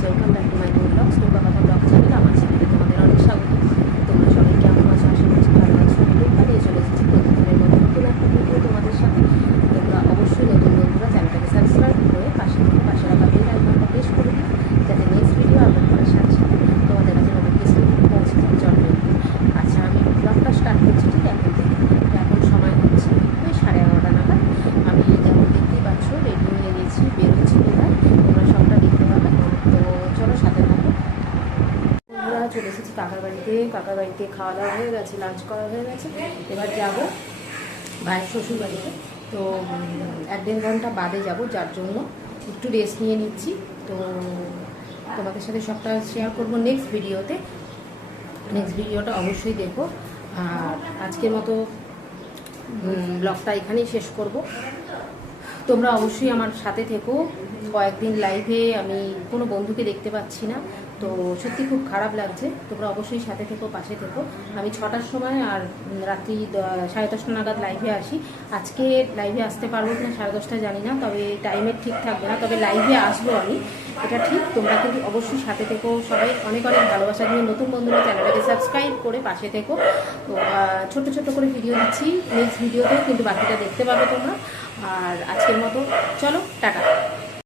所以，根本 চলে এসেছি কাকার বাড়িতে। কাকার বাড়িতে খাওয়া দাওয়া হয়ে গেছে লাঞ্চ করা হয়ে গেছে। এবার যাব ভাইয়ের শ্বশুর বাড়িতে তো এক দেড় ঘণ্টা বাদে যাব, যার জন্য একটু রেস্ট নিয়ে নিচ্ছি। তো, তোমাদের সাথে সবটা শেয়ার করব নেক্সট ভিডিওতে নেক্সট ভিডিওটা অবশ্যই দেখো। আর আজকের মতো ব্লগটা এখানেই শেষ করব। তোমরা অবশ্যই আমার সাথে থেকো। কয়েকদিন লাইভে আমি কোনো বন্ধুকে দেখতে পাচ্ছি না। তো সত্যি খুব খারাপ লাগছে। তোমরা অবশ্যই সাথে থেকো, পাশে থেকো। আমি ছটার সময় আর রাত্রি সাড়ে দশটা নাগাদ লাইভে আসি। আজকে লাইভে আসতে পারব কিনা সাড়ে দশটা জানি না, তবে টাইমের ঠিক থাকবে না। তবে লাইভে আসব আমি। এটা ঠিক, তোমরা কিন্তু অবশ্যই সাথে থেকো সবাই। অনেক অনেক ভালোবাসা দিয়ে নতুন বন্ধুরা চ্যানেলটাকে সাবস্ক্রাইব করে পাশে থেকো। তো ছোট্ট ছোট্ট করে ভিডিও দিচ্ছি নেক্সট ভিডিওতেও কিন্তু বাকিটা দেখতে পাবে তোমরা। আর আজকের মতো, চলো, টাটা।